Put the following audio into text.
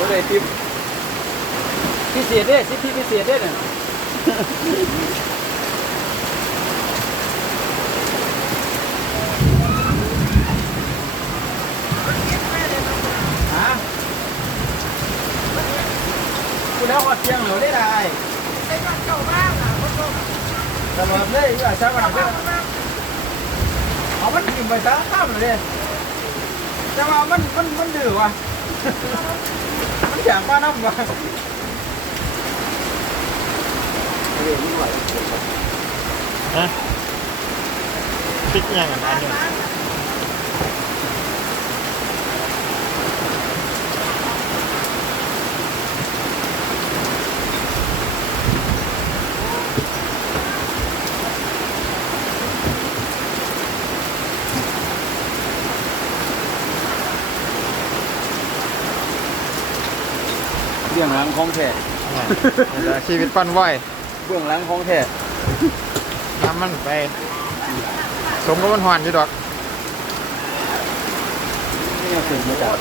บ่ได้ทิปพิเศษเด้สิพี่พิเศษเด้เนี่ยฮะกูแล้วก็เที่ยงเหลือได้ได้ไปก่อนเจ้าบ้างอะพ่อสำหรับเลยว่าใช้วันเอามันกินไปซะข้ามเลยแต่ว่ามันมันมันดื้อว่ะ มันอยากมาน้ำว่ะฮะปิดยังอันนั้น เบื้องหลังของแท้เนี่ยนี่แหละชีวิตปั้นไหวเบื้องหลังของแท้น้ำมันไป สมกับมันหวานอยู่ดอกนี่ยังถึงมาจาก